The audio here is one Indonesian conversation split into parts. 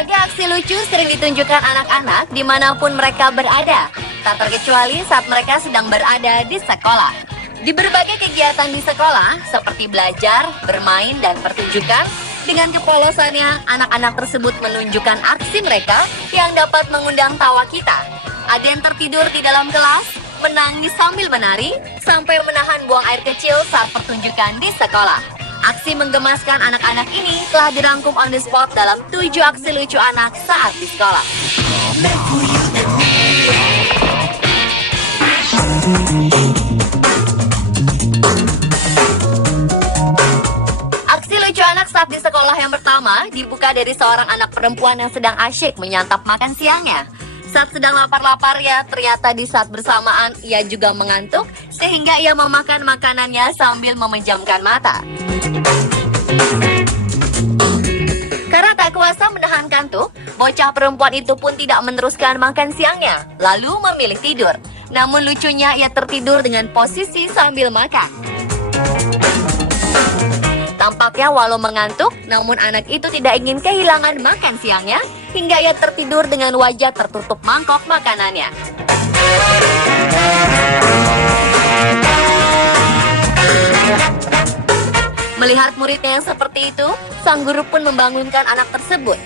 Berbagai aksi lucu sering ditunjukkan anak-anak dimanapun mereka berada, tak terkecuali saat mereka sedang berada di sekolah. Di berbagai kegiatan di sekolah, seperti belajar, bermain, dan pertunjukan, dengan kepolosannya, anak-anak tersebut menunjukkan aksi mereka yang dapat mengundang tawa kita. Ada yang tertidur di dalam kelas, menangis sambil menari, sampai menahan buang air kecil saat pertunjukan di sekolah. Aksi menggemaskan anak-anak ini telah dirangkum on the spot dalam 7 aksi lucu anak saat di sekolah. Aksi lucu anak saat di sekolah yang pertama dibuka dari seorang anak perempuan yang sedang asyik menyantap makan siangnya. Saat sedang lapar-laparnya, ternyata di saat bersamaan ia juga mengantuk sehingga ia memakan makanannya sambil memejamkan mata. Karena tak kuasa menahan kantuk, bocah perempuan itu pun tidak meneruskan makan siangnya, lalu memilih tidur. Namun lucunya ia tertidur dengan posisi sambil makan. Tampaknya walau mengantuk, namun anak itu tidak ingin kehilangan makan siangnya, hingga ia tertidur dengan wajah tertutup mangkok makanannya. Melihat muridnya yang seperti itu, sang guru pun membangunkan anak tersebut.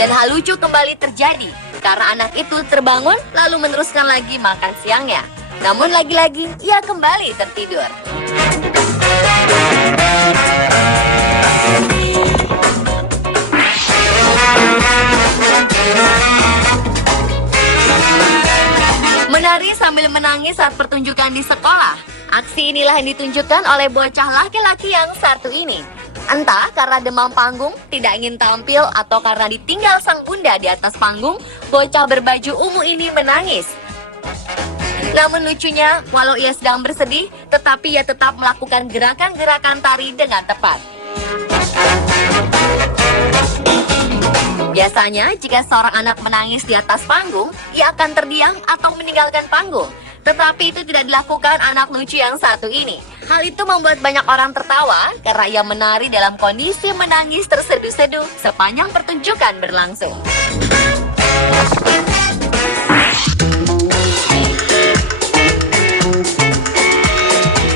Dan hal lucu kembali terjadi, karena anak itu terbangun lalu meneruskan lagi makan siangnya. Namun lagi-lagi ia kembali tertidur. Menari sambil menangis saat pertunjukan di sekolah. Aksi inilah yang ditunjukkan oleh bocah laki-laki yang satu ini. Entah karena demam panggung, tidak ingin tampil, atau karena ditinggal sang bunda di atas panggung, bocah berbaju ungu ini menangis. Namun lucunya, walau ia sedang bersedih, tetapi ia tetap melakukan gerakan-gerakan tari dengan tepat. Biasanya, jika seorang anak menangis di atas panggung, ia akan terdiam atau meninggalkan panggung. Tetapi itu tidak dilakukan anak lucu yang satu ini. Hal itu membuat banyak orang tertawa karena ia menari dalam kondisi menangis terseduh-seduh sepanjang pertunjukan berlangsung.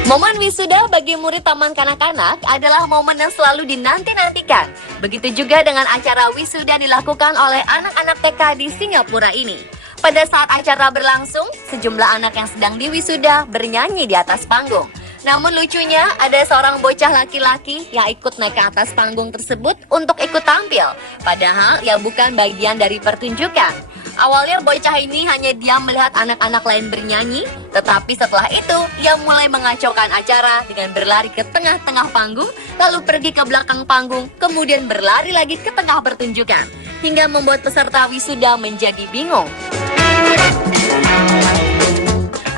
Momen wisuda bagi murid taman kanak-kanak adalah momen yang selalu dinanti-nantikan. Begitu juga dengan acara wisuda dilakukan oleh anak-anak TK di Singapura ini. Pada saat acara berlangsung, sejumlah anak yang sedang diwisuda bernyanyi di atas panggung. Namun lucunya, ada seorang bocah laki-laki yang ikut naik ke atas panggung tersebut untuk ikut tampil. Padahal ia bukan bagian dari pertunjukan. Awalnya bocah ini hanya diam melihat anak-anak lain bernyanyi, tetapi setelah itu ia mulai mengacaukan acara dengan berlari ke tengah-tengah panggung, lalu pergi ke belakang panggung, kemudian berlari lagi ke tengah pertunjukan, hingga membuat peserta wisuda menjadi bingung.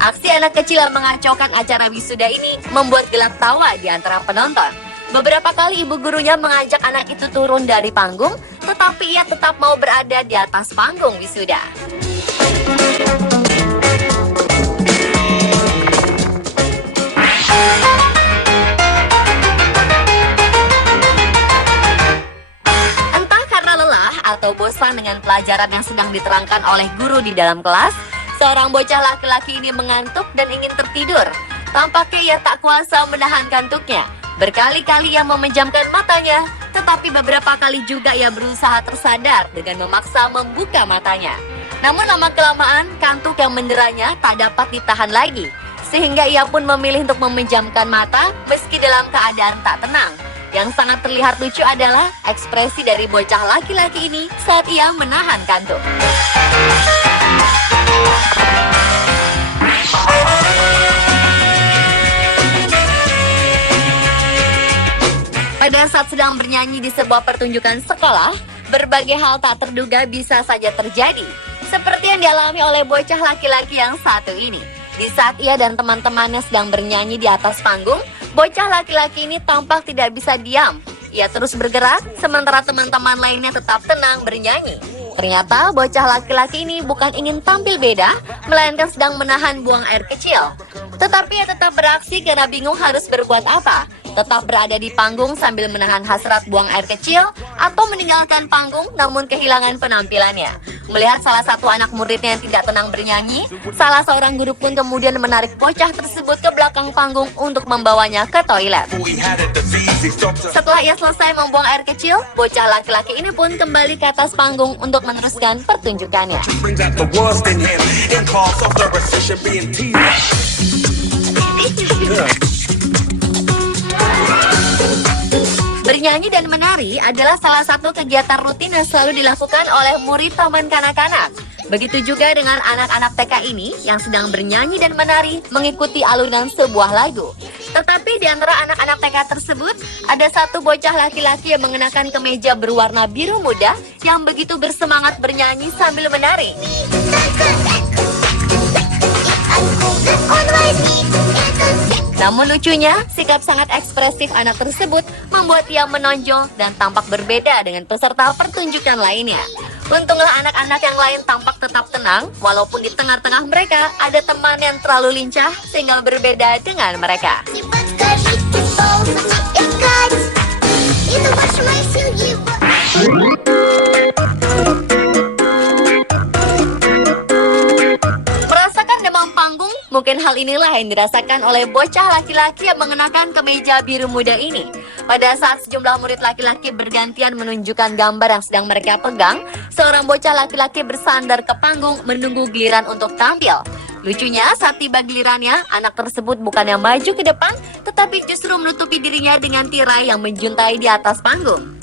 Aksi anak kecil yang mengacaukan acara wisuda ini membuat gelak tawa di antara penonton. Beberapa kali ibu gurunya mengajak anak itu turun dari panggung, tetapi ia tetap mau berada di atas panggung wisuda. Entah karena lelah atau bosan dengan pelajaran yang sedang diterangkan oleh guru di dalam kelas, seorang bocah laki-laki ini mengantuk dan ingin tertidur. Tampaknya ia tak kuasa menahan kantuknya. Berkali-kali ia memejamkan matanya, tetapi beberapa kali juga ia berusaha tersadar dengan memaksa membuka matanya. Namun lama-kelamaan, kantuk yang menderanya tak dapat ditahan lagi, sehingga ia pun memilih untuk memejamkan mata meski dalam keadaan tak tenang. Yang sangat terlihat lucu adalah ekspresi dari bocah laki-laki ini saat ia menahan kantuk. Pada saat sedang bernyanyi di sebuah pertunjukan sekolah, berbagai hal tak terduga bisa saja terjadi. Seperti yang dialami oleh bocah laki-laki yang satu ini. Di saat ia dan teman-temannya sedang bernyanyi di atas panggung, bocah laki-laki ini tampak tidak bisa diam. Ia terus bergerak, sementara teman-teman lainnya tetap tenang bernyanyi. Ternyata bocah laki-laki ini bukan ingin tampil beda, melainkan sedang menahan buang air kecil. Tetapi ia tetap beraksi karena bingung harus berbuat apa. Tetap berada di panggung sambil menahan hasrat buang air kecil atau meninggalkan panggung namun kehilangan penampilannya. Melihat salah satu anak muridnya yang tidak tenang bernyanyi, salah seorang guru pun kemudian menarik bocah tersebut ke belakang panggung untuk membawanya ke toilet. Setelah ia selesai membuang air kecil, bocah laki-laki ini pun kembali ke atas panggung untuk meneruskan pertunjukannya. Bernyanyi dan menari adalah salah satu kegiatan rutin yang selalu dilakukan oleh murid Taman Kanak-kanak. Begitu juga dengan anak-anak TK ini yang sedang bernyanyi dan menari mengikuti alunan sebuah lagu. Tetapi di antara anak-anak TK tersebut, ada satu bocah laki-laki yang mengenakan kemeja berwarna biru muda yang begitu bersemangat bernyanyi sambil menari. Namun lucunya, sikap sangat ekspresif anak tersebut membuat ia menonjol dan tampak berbeda dengan peserta pertunjukan lainnya. Untunglah anak-anak yang lain tampak tetap tenang, walaupun di tengah-tengah mereka ada teman yang terlalu lincah sehingga berbeda dengan mereka. Mungkin hal inilah yang dirasakan oleh bocah laki-laki yang mengenakan kemeja biru muda ini. Pada saat sejumlah murid laki-laki bergantian menunjukkan gambar yang sedang mereka pegang, seorang bocah laki-laki bersandar ke panggung menunggu giliran untuk tampil. Lucunya, saat tiba gilirannya, anak tersebut bukan yang maju ke depan, tetapi justru menutupi dirinya dengan tirai yang menjuntai di atas panggung.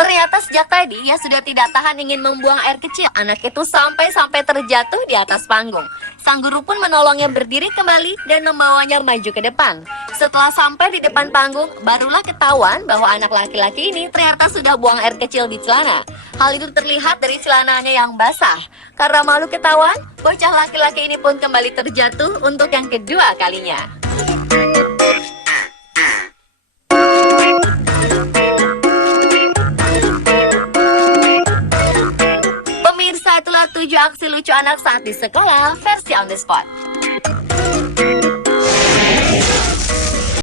Ternyata sejak tadi ia sudah tidak tahan ingin membuang air kecil. Anak itu sampai terjatuh di atas panggung. Sang guru pun menolongnya berdiri kembali dan membawanya maju ke depan. Setelah sampai di depan panggung, barulah ketahuan bahwa anak laki-laki ini ternyata sudah buang air kecil di celana. Hal itu terlihat dari celananya yang basah. Karena malu ketahuan, bocah laki-laki ini pun kembali terjatuh untuk yang kedua kalinya. Itulah 7 aksi lucu anak saat di sekolah versi on the spot.